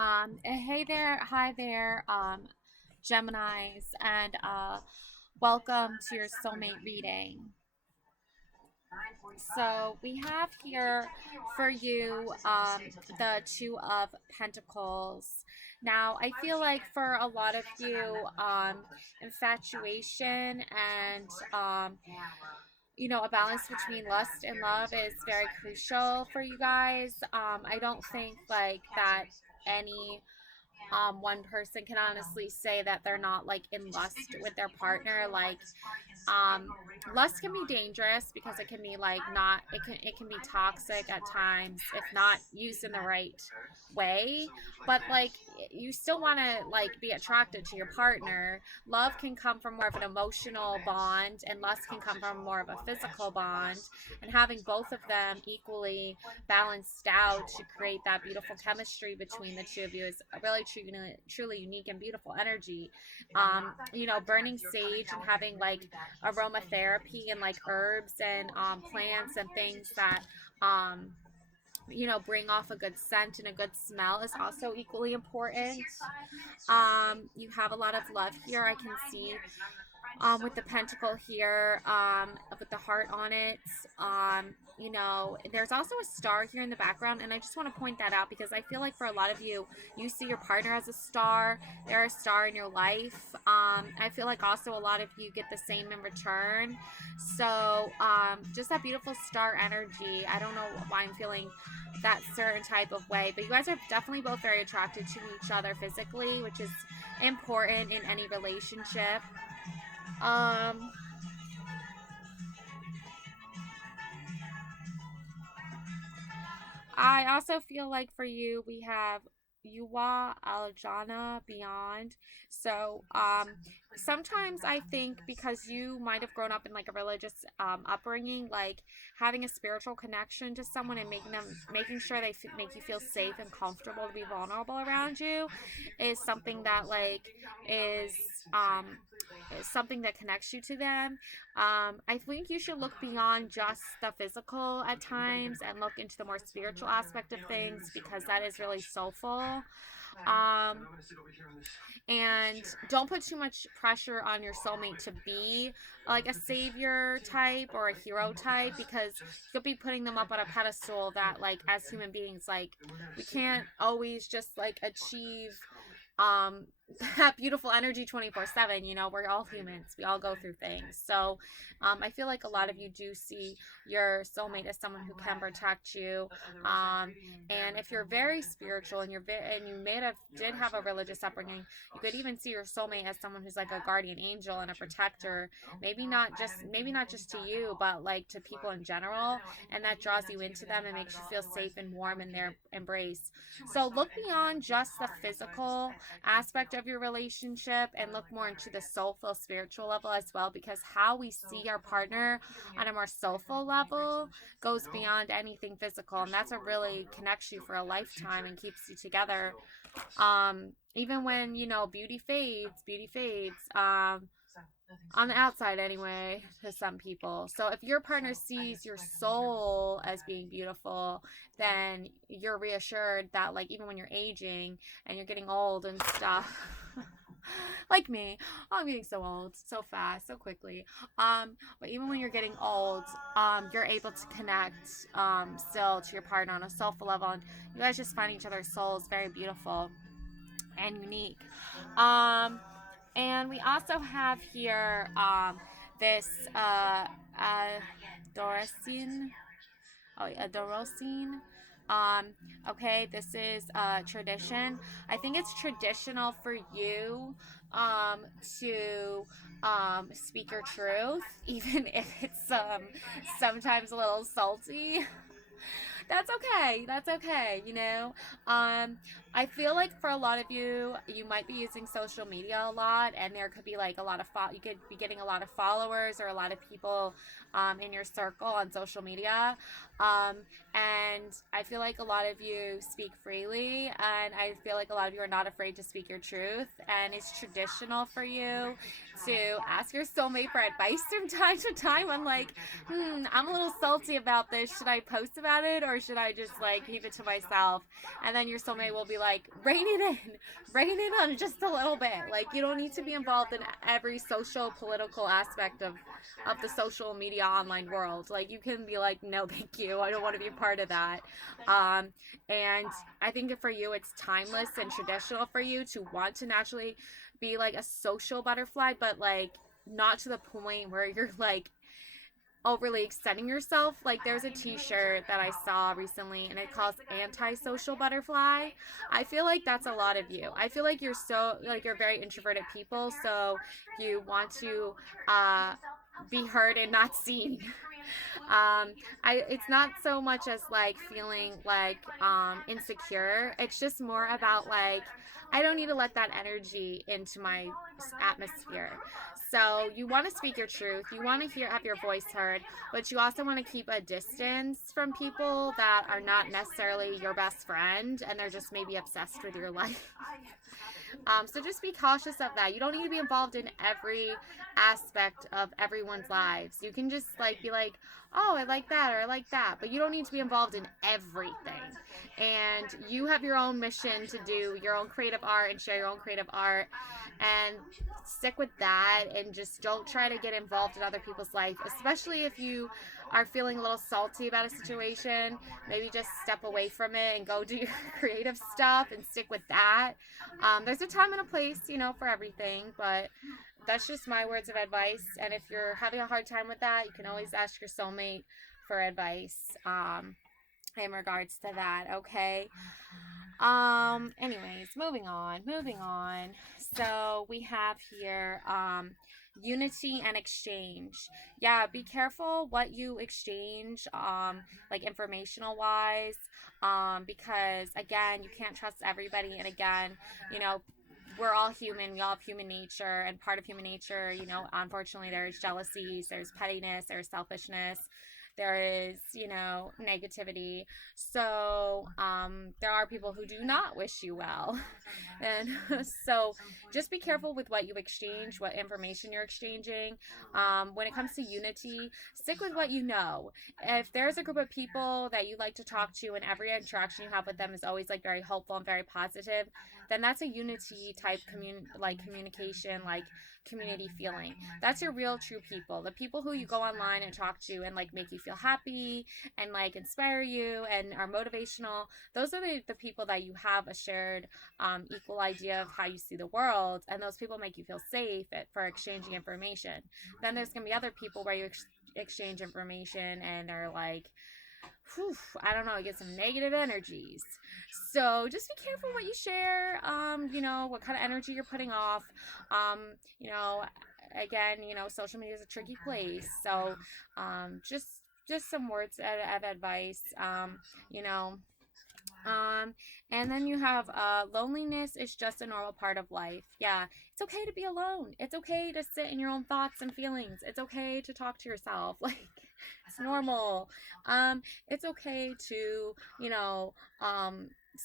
Hey there, hi there, Geminis, and welcome to your soulmate reading. So we have here for you the Two of Pentacles. Now, I feel like for a lot of you, infatuation and a balance between lust and love is very crucial for you guys. I don't think like that any one person can honestly say that they're not like in lust with their partner. Like um lust can be dangerous because it can be like not it can be toxic at times if not used in the right way, but like you still want to like be attracted to your partner. Love can come from more of an emotional bond and lust can come from more of a physical bond, and having both of them equally balanced out to create that beautiful chemistry between the two of you is a really truly unique and beautiful energy. Burning sage and having like aromatherapy and like herbs and plants and things that bring off a good scent and a good smell is also equally important. You have a lot of love here, I can see, with the pentacle here, with the heart on it. There's also a star here in the background, and I just want to point that out because I feel like for a lot of you, you see your partner as a star. They're a star in your life. I feel like also a lot of you get the same in return. So, just that beautiful star energy. I don't know why I'm feeling that certain type of way, but you guys are definitely both very attracted to each other physically, which is important in any relationship. Um, I also feel like for you, we have Yuwa, Aljana, Beyond. So, sometimes I think because you might have grown up in like a religious upbringing, like having a spiritual connection to someone and making sure they make you feel safe and comfortable to be vulnerable around you is something that like is um is something that connects you to them. I think you should look beyond just the physical at times and look into the more spiritual aspect of things because that is really soulful. Um, and don't put too much pressure on your soulmate to be like a savior type or a hero type because you'll be putting them up on a pedestal that, like, as human beings, like, we can't always just like achieve um that beautiful energy 24/7. We're all humans, we all go through things. So I feel like a lot of you do see your soulmate as someone who can protect you. And if you're very spiritual and and you may have did have a religious upbringing, you could even see your soulmate as someone who's like a guardian angel and a protector. Maybe not just to you, but like to people in general, and that draws you into them and makes you feel safe and warm in their embrace. So look beyond just the physical aspect of your relationship and look more into the soulful spiritual level as well, because how we see our partner on a more soulful level goes beyond anything physical, and that's what really connects you for a lifetime and keeps you together. Even when beauty fades on the outside anyway, to some people. So if your partner sees your soul as being beautiful, then you're reassured that like even when you're aging and you're getting old and stuff, like me, I'm getting so old so fast, so quickly. But even when you're getting old, you're able to connect still to your partner on a soulful level, and you guys just find each other's souls very beautiful and unique. Um, and we also have here this Dorosine. Oh, yeah, Dorosine. Um, okay, this is tradition. I think it's traditional for you to speak your truth, even if it's sometimes a little salty. That's okay. That's okay. I feel like for a lot of you, you might be using social media a lot, and there could be like a lot of you could be getting a lot of followers or a lot of people in your circle on social media. Um, and I feel like a lot of you speak freely, and I feel like a lot of you are not afraid to speak your truth. And it's traditional for you to ask your soulmate for advice from time to time on like, I'm a little salty about this. Should I post about it or or should I just like keep it to myself? And then your soulmate will be like, rein it in just a little bit. Like, you don't need to be involved in every social, political aspect of the social media online world. Like, you can be like, no, thank you. I don't want to be a part of that. And I think for you, it's timeless and traditional for you to want to naturally be like a social butterfly, but like not to the point where you're like overly extending yourself. Like, there's a t-shirt that I saw recently and it calls anti-social butterfly. I feel like that's a lot of you. I feel like you're very introverted people, so you want to be heard and not seen. It's not so much as like feeling like insecure. It's just more about like, I don't need to let that energy into my atmosphere. So you want to speak your truth. You want to have your voice heard, but you also want to keep a distance from people that are not necessarily your best friend and they're just maybe obsessed with your life. So just be cautious of that. You don't need to be involved in every aspect of everyone's lives. You can just like be like, oh, I like that or I like that, but you don't need to be involved in everything. And you have your own mission to do your own creative art and share your own creative art, and stick with that, and just don't try to get involved in other people's life, especially if you are feeling a little salty about a situation. Maybe just step away from it and go do your creative stuff and stick with that. There's a time and a place, for everything, but that's just my words of advice. And if you're having a hard time with that, you can always ask your soulmate for advice in regards to that, okay? Anyways, moving on. So we have here unity and exchange. Yeah, be careful what you exchange, like informational wise, because again, you can't trust everybody, and again, we're all human. We all have human nature, and part of human nature, unfortunately, there's jealousies, there's pettiness, there's selfishness, there is, negativity. So there are people who do not wish you well. And so just be careful with what you exchange, what information you're exchanging. When it comes to unity, stick with what you know. If there's a group of people that you like to talk to and every interaction you have with them is always like very helpful and very positive, then that's a unity type communication, like community feeling. That's your real true people. The people who you go online and talk to and like make you feel happy and like inspire you and are motivational, those are the people that you have a shared equal idea of how you see the world, and those people make you feel safe for exchanging information. Then there's gonna be other people where you exchange information and they're like, whew, I don't know, I get some negative energies. So just be careful what you share, what kind of energy you're putting off. Again, social media is a tricky place. So just some words of advice, and then you have loneliness is just a normal part of life. Yeah, it's okay to be alone. It's okay to sit in your own thoughts and feelings. It's okay to talk to yourself. Like, it's normal. It's okay to,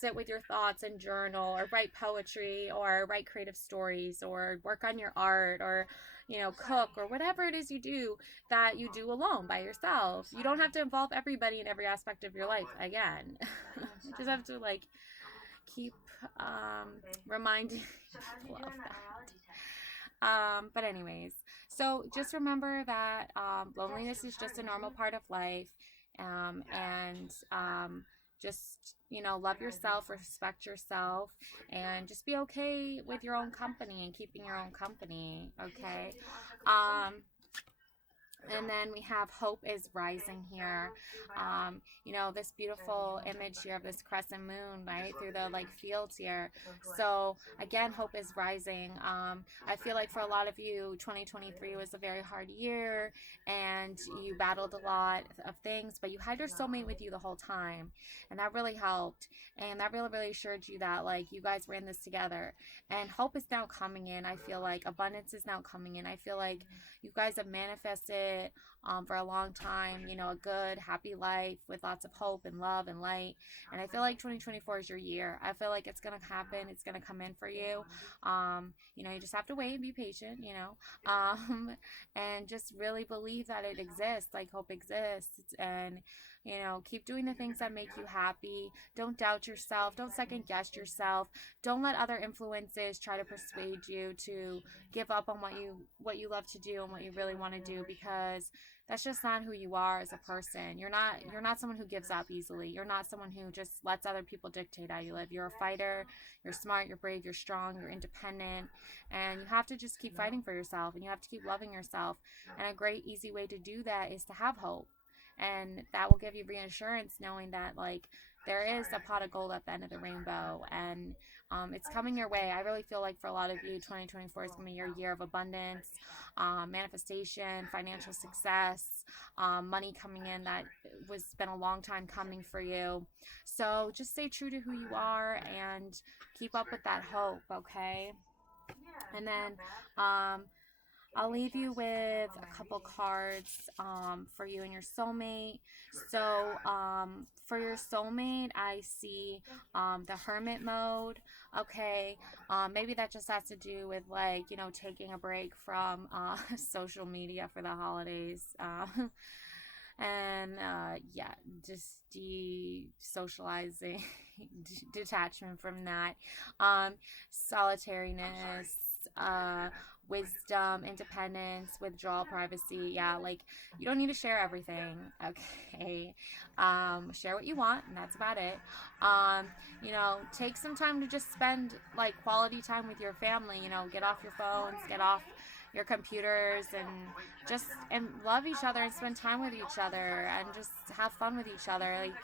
sit with your thoughts and journal or write poetry or write creative stories or work on your art or cook or whatever it is you do that you do alone by yourself. You don't have to involve everybody in every aspect of your life. Again, you just have to like keep reminding people of that. But anyways, so just remember that loneliness is just a normal part of life, and just love yourself, respect yourself, and just be okay with your own company and keeping your own company, okay? And then we have hope is rising here. This beautiful image here of this crescent moon, right, through the like fields here. So again, hope is rising. I feel like for a lot of you, 2023 was a very hard year and you battled a lot of things, but you had your soulmate with you the whole time, and that really helped. And that really, really assured you that like you guys were in this together. And hope is now coming in. I feel like abundance is now coming in. I feel like you guys have manifested for a long time, a good, happy life with lots of hope and love and light. And I feel like 2024 is your year. I feel like it's going to happen. It's going to come in for you. You just have to wait and be patient, and just really believe that it exists, like hope exists. And You know, keep doing the things that make you happy. Don't doubt yourself. Don't second guess yourself. Don't let other influences try to persuade you to give up on what you love to do and what you really want to do, because that's just not who you are as a person. You're not someone who gives up easily. You're not someone who just lets other people dictate how you live. You're a fighter. You're smart, you're brave, you're strong, you're independent, and you have to just keep fighting for yourself, and you have to keep loving yourself. And a great easy way to do that is to have hope. And that will give you reassurance knowing that like there is a pot of gold at the end of the rainbow, and it's coming your way. I really feel like for a lot of you, 2024 is going to be your year of abundance, manifestation, financial success, money coming in that was been a long time coming for you. So just stay true to who you are and keep up with that hope, okay? And then I'll leave you with a couple cards for you and your soulmate. So, for your soulmate, I see the hermit mode. Okay, maybe that just has to do with like, you know, taking a break from social media for the holidays. And yeah, just de-socializing, detachment from that, solitariness, uh, wisdom, independence, withdrawal, privacy. Yeah, like you don't need to share everything. Okay, share what you want, and that's about it. Um, you know, take some time to just spend like quality time with your family. You know, get off your phones, get off your computers, and love each other and spend time with each other and just have fun with each other. Like,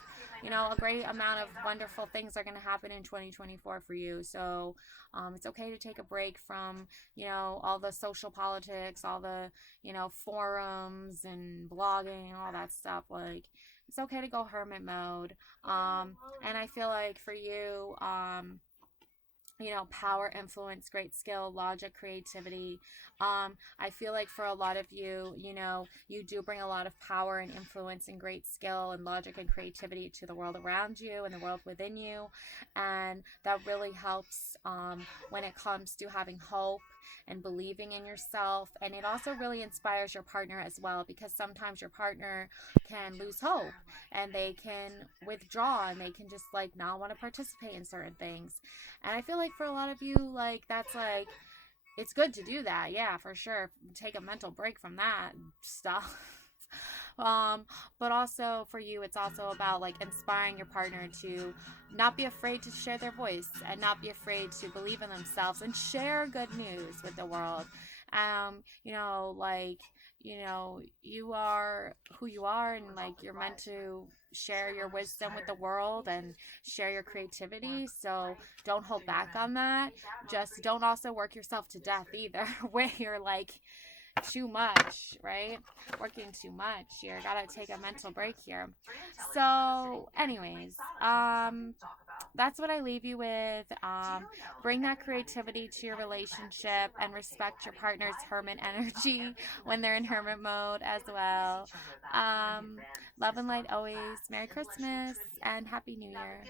you know, a great amount of wonderful things are going to happen in 2024 for you. So it's okay to take a break from, you know, all the social politics, all the, you know, forums and blogging, all that stuff. Like, it's okay to go hermit mode. And I feel like for you, you know, power, influence, great skill, logic, creativity. I feel like for a lot of you, you know, you do bring a lot of power and influence and great skill and logic and creativity to the world around you and the world within you. And that really helps when it comes to having hope and believing in yourself. And it also really inspires your partner as well, because sometimes your partner can lose hope and they can withdraw and they can just like not want to participate in certain things. And I feel like for a lot of you, like that's like it's good to do that. Yeah, for sure. Take a mental break from that stuff. But also for you, it's also about like inspiring your partner to not be afraid to share their voice and not be afraid to believe in themselves and share good news with the world. You know, like, you know, you are who you are, and like you're meant to share your wisdom with the world and share your creativity. So don't hold back on that. Just don't also work yourself to death either, where you're like too much, right? Working too much. You gotta take a mental break here. So, anyways, that's what I leave you with. Bring that creativity to your relationship and respect your partner's hermit energy when they're in hermit mode as well. Love and light always. Merry Christmas and Happy New Year.